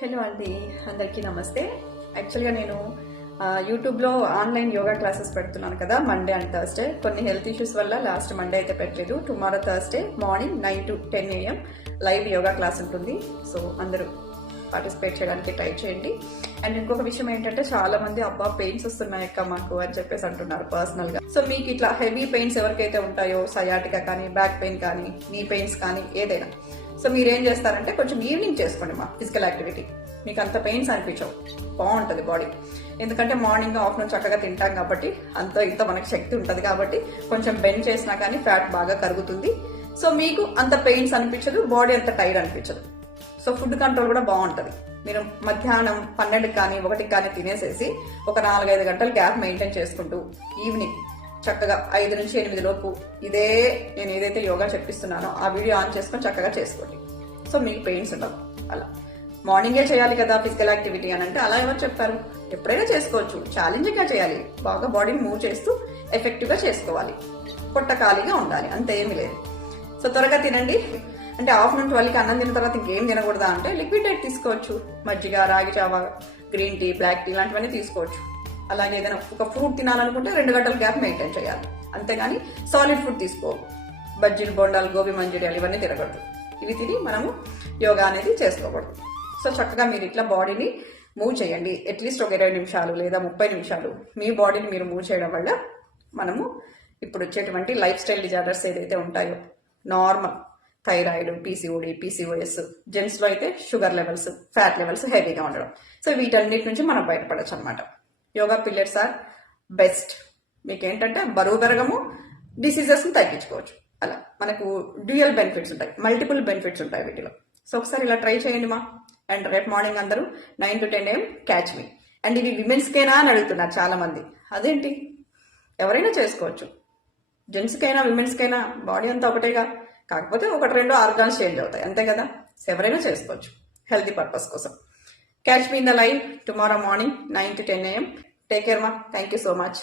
Hello అండి, అందరికీ నమస్తే. యాక్చువల్గా నేను యూట్యూబ్లో ఆన్లైన్ యోగా క్లాసెస్ పెడుతున్నాను కదా, మండే అండ్ థర్స్డే. కొన్ని హెల్త్ ఇష్యూస్ వల్ల లాస్ట్ మండే అయితే పెట్టలేదు. Tomorrow Thursday morning 9 to 10 AM live yoga class ఉంటుంది. సో అందరూ పార్టిసిపేట్ చేయడానికి ట్రై చేయండి. అండ్ ఇంకొక విషయం ఏంటంటే, చాలా మంది అబ్బా పెయిన్స్ వస్తున్నాయక్క మాకు అని చెప్పేసి అంటున్నారు పర్సనల్ గా. సో మీకు ఇట్లా హెవీ పెయిన్స్ ఎవరికైతే ఉంటాయో, సయాటికా కానీ, బ్యాక్ పెయిన్ కానీ, నీ పెయిన్స్ కానీ ఏదైనా, సో మీరేం చేస్తారంటే కొంచెం ఈవినింగ్ చేసుకోండి మా ఫిజికల్ యాక్టివిటీ. మీకు అంత పెయిన్స్ అనిపించవు, బాగుంటుంది బాడీ. ఎందుకంటే మార్నింగ్ ఆఫ్టర్నూన్ చక్కగా తింటాం కాబట్టి అంత ఇంత మనకి శక్తి ఉంటుంది కాబట్టి కొంచెం బెండ్ చేసినా కానీ ఫ్యాట్ బాగా కరుగుతుంది. సో మీకు అంత పెయిన్స్ అనిపించదు, బాడీ అంత టైర్డ్ అనిపించదు. సో ఫుడ్ కంట్రోల్ కూడా బాగుంటుంది. మీరు మధ్యాహ్నం 12 కానీ 1 కానీ తినేసేసి ఒక 4-5 గంటలు గ్యాప్ మెయింటైన్ చేసుకుంటూ ఈవినింగ్ చక్కగా 5 నుంచి 8 లోపు ఇదే నేను ఏదైతే యోగా చెప్పిస్తున్నానో ఆ వీడియో ఆన్ చేసుకొని చక్కగా చేసుకోండి. సో మీకు పెయిన్స్ ఉండవు. అలా మార్నింగే చేయాలి కదా ఫిజికల్ యాక్టివిటీ అని అంటే అలా ఎవరు చెప్పారు? ఎప్పుడైనా చేసుకోవచ్చు, ఛాలెంజింగ్ గా చేయాలి, బాగా బాడీని మూవ్ చేస్తూ ఎఫెక్టివ్ గా చేసుకోవాలి, పొట్ట ఖాళీగా ఉండాలి, అంత ఏమీ లేదు. సో త్వరగా తినండి. అంటే ఆఫ్టర్నూన్ 12కి అన్నం తిన్న తర్వాత ఇంకేం తినకూడదా అంటే లిక్విడ్ డైట్ తీసుకోవచ్చు. మజ్జిగ, రాగి జావా, గ్రీన్ టీ, బ్లాక్ టీ ఇలాంటివన్నీ తీసుకోవచ్చు. అలాగే ఏదైనా ఒక ఫ్రూట్ తినాలనుకుంటే 2 గంటల గ్యాప్ మెయింటైన్ చేయాలి, అంతేగాని సాలిడ్ ఫుడ్ తీసుకోవు. బజ్జీలు, బొండాలు, గోబీ మంచూరియాలు ఇవన్నీ తినకూడదు. ఇవి తిని మనము యోగా అనేది చేసుకోకూడదు. సో చక్కగా మీరు ఇట్లా బాడీని మూవ్ చేయండి. అట్లీస్ట్ ఒక 20 నిమిషాలు లేదా 30 నిమిషాలు మీ బాడీని మీరు మూవ్ చేయడం వల్ల మనము ఇప్పుడు వచ్చేటువంటి లైఫ్ స్టైల్ డిజార్డర్స్ ఏదైతే ఉంటాయో, normal thyroid, PCOD, PCOS, gents లో అయితే షుగర్ లెవెల్స్, ఫ్యాట్ లెవెల్స్ హెవీగా ఉండడం, సో వీటన్నిటి నుంచి మనం బయటపడచ్చు అనమాట. Yoga pillars are best. మీకేంటంటే బరువు పెరగము, డిసీజెస్ ని తగ్గించుకోవచ్చు. అలా మనకు డ్యూయల్ బెనిఫిట్స్ ఉంటాయి, మల్టిపుల్ బెనిఫిట్స్ ఉంటాయి వీటిలో. సో ఒకసారి ఇలా ట్రై చేయండి మా. అండ్ రేపు మార్నింగ్ అందరూ 9 to 10 AM catch me. And ఇవి విమెన్స్కేనా అని అడుగుతున్నారు చాలా మంది. అదేంటి, ఎవరైనా చేసుకోవచ్చు, జెంట్స్కైనా విమెన్స్కైనా బాడీ అంతా ఒకటేగా, కాకపోతే 1-2 ఆర్గాన్స్ చేంజ్ అవుతాయి అంతే కదా. ఎవరైనా చేసుకోవచ్చు హెల్తీ పర్పస్ కోసం. Catch me in the live tomorrow morning 9 to 10 AM. Take care మా. Thank you so much.